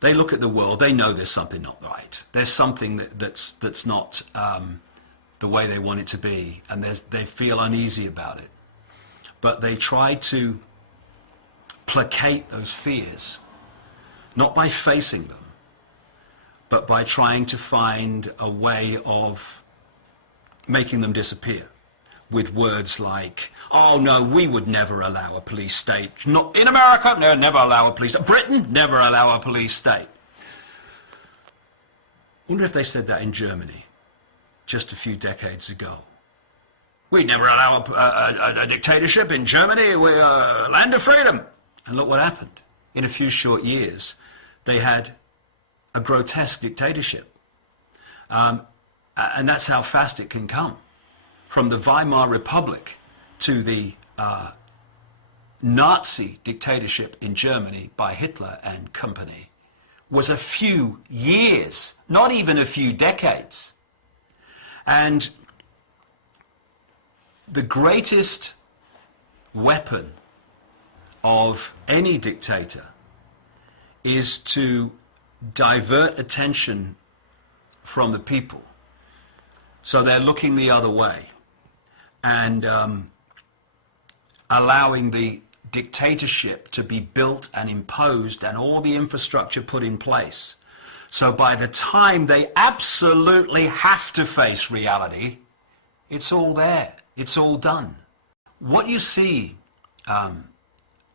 They look at the world, they know there's something not right. There's something that's not the way they want it to be, and they feel uneasy about it. But they try to placate those fears, not by facing them, but by trying to find a way of making them disappear with words like, oh no, we would never allow a police state. Not in America, no, never allow a police state. Britain, never allow a police state. Wonder if they said that in Germany just a few decades ago. We'd never allow a dictatorship in Germany. We're a land of freedom. And look what happened. In a few short years, they had a grotesque dictatorship. And that's how fast it can come. From the Weimar Republic to the Nazi dictatorship in Germany by Hitler and company was a few years, not even a few decades. And the greatest weapon of any dictator is to divert attention from the people. So they're looking the other way and allowing the dictatorship to be built and imposed and all the infrastructure put in place. So by the time they absolutely have to face reality, it's all there. It's all done. What you see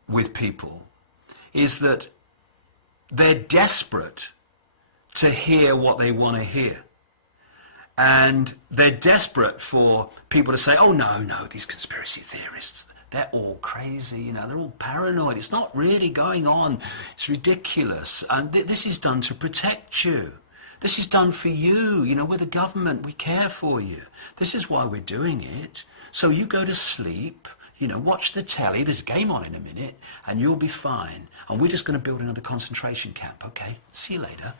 with people is that they're desperate to hear what they want to hear. And they're desperate for people to say, oh, no, these conspiracy theorists, they're all crazy, you know, they're all paranoid. It's not really going on. It's ridiculous. And this is done to protect you. This is done for you. You know, we're the government. We care for you. This is why we're doing it. So you go to sleep, you know, watch the telly. There's a game on in a minute, and you'll be fine. And we're just going to build another concentration camp. Okay, see you later.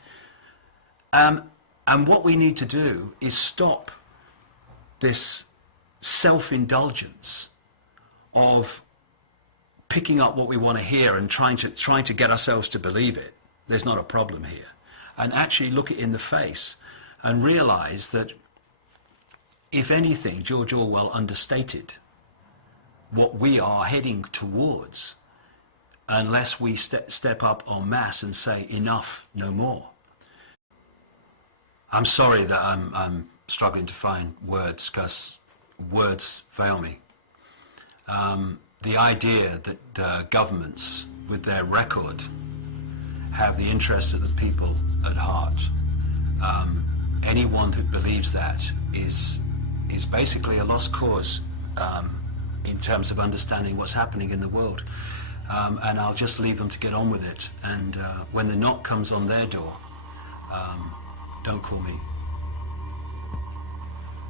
And what we need to do is stop this self-indulgence of picking up what we want to hear and trying to get ourselves to believe it. There's not a problem here. And actually look it in the face and realize that, if anything, George Orwell understated what we are heading towards unless we step up en masse and say enough, no more. I'm sorry that I'm struggling to find words, because words fail me. The idea that governments, with their record, have the interests of the people at heart. Anyone who believes that is basically a lost cause in terms of understanding what's happening in the world. And I'll just leave them to get on with it. And when the knock comes on their door, don't call me.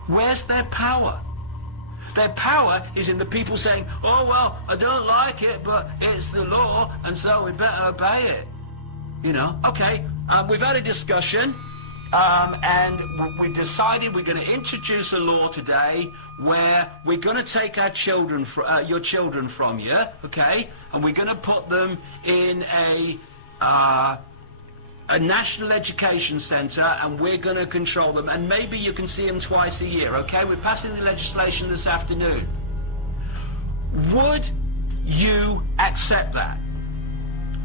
Where's their power? Their power is in the people saying, oh, well, I don't like it, but it's the law, and so we better obey it. You know, okay, we've had a discussion, and we decided we're going to introduce a law today where we're going to take our children, your children from you, okay, and we're going to put them in a national education centre, and we're going to control them, and maybe you can see them twice a year, okay? We're passing the legislation this afternoon. Would you accept that?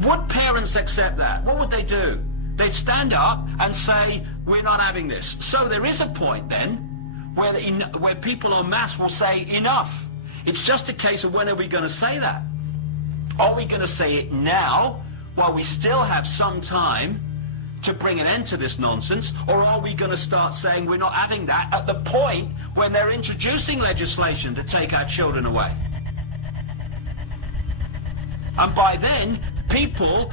Would parents accept that? What would they do? They'd stand up and say, we're not having this. So there is a point then where people en masse will say enough. It's just a case of when are we going to say that? Are we going to say it now, while we still have some time to bring an end to this nonsense, or are we going to start saying we're not having that at the point when they're introducing legislation to take our children away? And by then, people,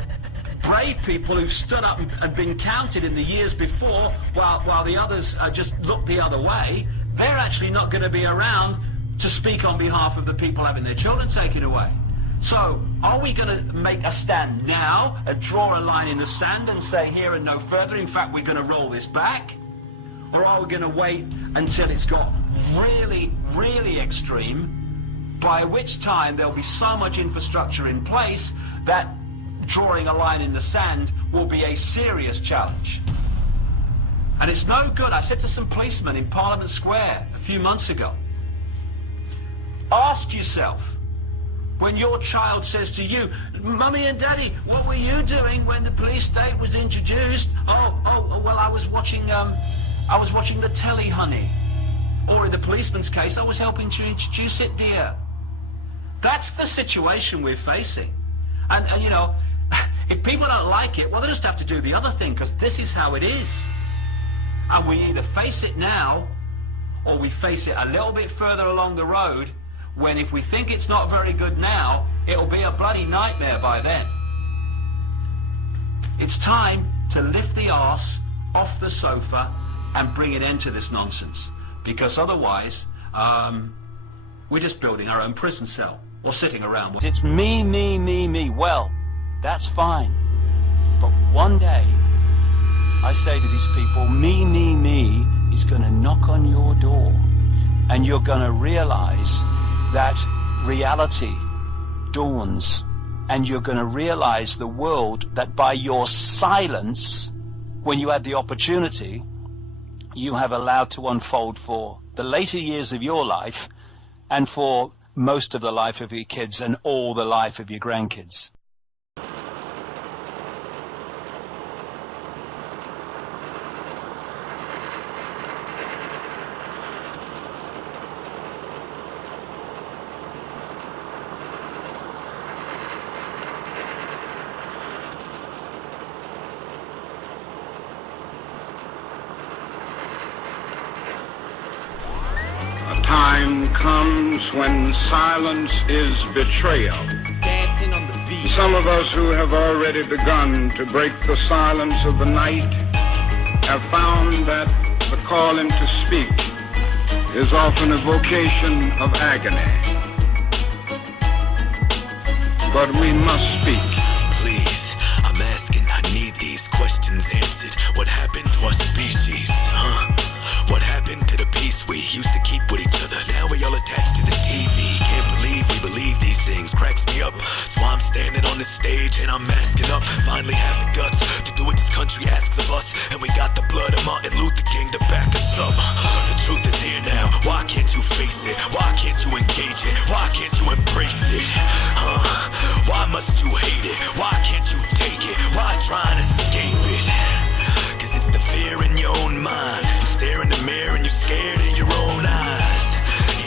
brave people who've stood up and been counted in the years before, while the others just look the other way, they're actually not going to be around to speak on behalf of the people having their children taken away. So, are we going to make a stand now and draw a line in the sand and say here and no further, in fact we're going to roll this back? Or are we going to wait until it's got really, really extreme, by which time there'll be so much infrastructure in place that drawing a line in the sand will be a serious challenge. And it's no good. I said to some policemen in Parliament Square a few months ago, ask yourself, when your child says to you, Mummy and Daddy, what were you doing when the police state was introduced? Oh, well, I was watching the telly, honey. Or in the policeman's case, I was helping to introduce it, dear. That's the situation we're facing. And you know, if people don't like it, well, they just have to do the other thing, because this is how it is. And we either face it now, or we face it a little bit further along the road, when if we think it's not very good now, it'll be a bloody nightmare by then. It's time to lift the arse off the sofa and bring an end to this nonsense. Because otherwise, we're just building our own prison cell, or sitting around. It's me, me, me, me. Well, that's fine. But one day, I say to these people, me, me, me is going to knock on your door. And you're going to realize that reality dawns, and you're going to realize the world that by your silence, when you had the opportunity, you have allowed to unfold for the later years of your life, and for most of the life of your kids, and all the life of your grandkids. Time comes when silence is betrayal. Dancing on the beat. Some of us who have already begun to break the silence of the night have found that the calling to speak is often a vocation of agony. But we must speak. Please, I'm asking, I need these questions answered. What happened to our species, huh? What happened to the peace we used to keep with each other? Now we all attached to the TV. Can't believe we believe these things. Cracks me up. That's why I'm standing on this stage and I'm masking up. Finally have the guts to do what this country asks of us. And we got the blood of Martin Luther King to back us up. The truth is here now. Why can't you face it? Why can't you engage it? Why can't you embrace it? Why must you hate it? Why can't you take it? Why try and escape it? It's the fear in your own mind. You stare in the mirror and you're scared in your own eyes.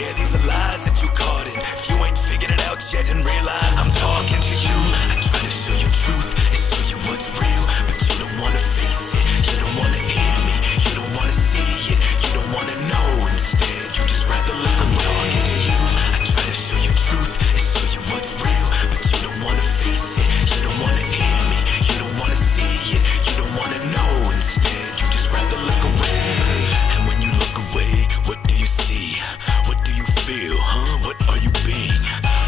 Yeah, these are lies that you caught in. If you ain't figured it out yet and realize I'm talking to you, I try to show you truth and show you what's real, but you don't wanna face it. You don't wanna hear me. You don't wanna see it. You don't wanna know. Instead, you just rather look away. I'm talking to you. I try to show you truth and show you what's real, but you don't wanna face it. You don't wanna hear me. You don't wanna see it. You don't wanna know. Instead, you just rather look away. And when you look away, what do you see? What do you feel, huh? What are you being?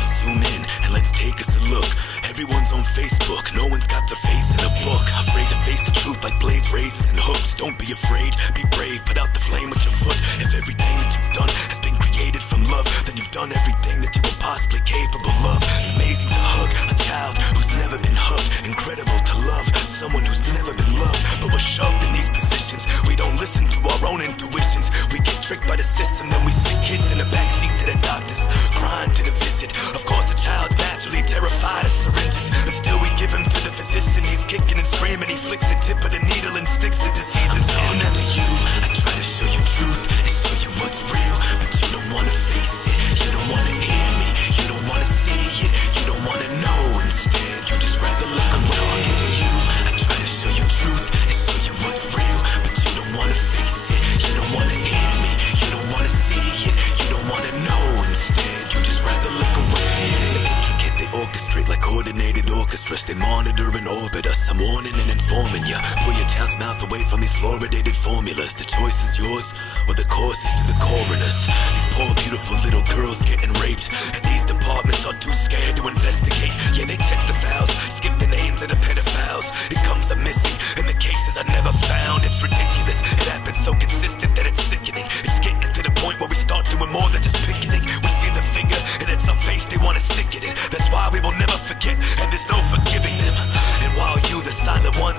Zoom in and let's take us a look. Everyone's on Facebook, no one's got their face in a book. Afraid to face the truth like blades, razors, and hooks. Don't be afraid, be brave, put out the flame with your foot. If everything that you've done has been created from love, then you've done everything that you were possibly capable of. It's amazing to hug a child who's never been hugged. Incredible to love someone who's never been loved. But we're shoved in these positions. We don't listen to our own intuitions. We get tricked by the system, then we sit kids in the backseat to the doctors, crying to the visit. Of course the child's naturally terrified of syringes, but still we give him to the physician. He's kicking and screaming. He flicks the tip of the needle and sticks the diseases. I'm talking to you. I try to show you truth and show you what's real, but you don't wanna face it. You don't wanna hear me. You don't wanna see it. You don't wanna know. Instead, you just rather look away. I'm talking to you. I try to show you truth and show you what's real, but you don't wanna face it. You don't wanna hear me. You don't wanna see it. You don't wanna know. Instead, you just rather look away. They're intricate, they orchestrate like coordinated orchestras. They monitor and orbit us. I'm warning and informing ya. Pull your child's mouth away from these fluoridated formulas. The choice is yours, or the course is to the coroners. These poor beautiful little girls getting raped, and these departments are too scared to investigate. Yeah, they check the files, skip the names of the pedophiles. It comes up missing, and the cases are never found. It's ridiculous, it happens so consistent that it's sickening. It's getting to the point where we start doing more than just picketing. We see the finger, and it's our face they wanna stick it in. That's why we will never forget, and there's no forgiving them.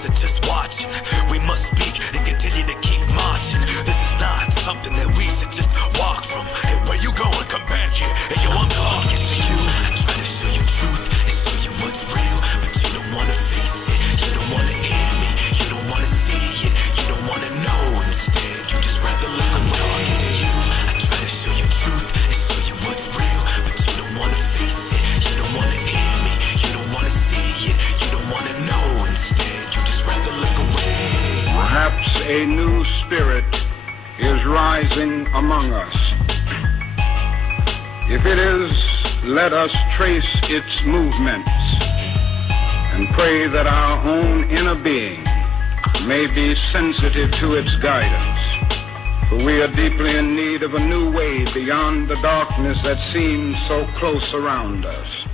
are just watching. We must speak and continue to keep marching. This is not something that we should just walk from. Hey, where you going? Come back here. Hey, yo, I'm talking to you. I try to show you truth and show you what's real, but you don't want to face it. You don't want to hear me. You don't want to see it. You don't want to know. Instead, you just rather look away. I'm talking to you. I try to show you truth and show you what's real, but you don't want to face it. You don't want to hear me. You don't want to see it. You don't want to know. Instead, you just rather look away. Perhaps a new spirit is rising among us. If it is, let us trace its movements and pray that our own inner being may be sensitive to its guidance. For we are deeply in need of a new way beyond the darkness that seems so close around us.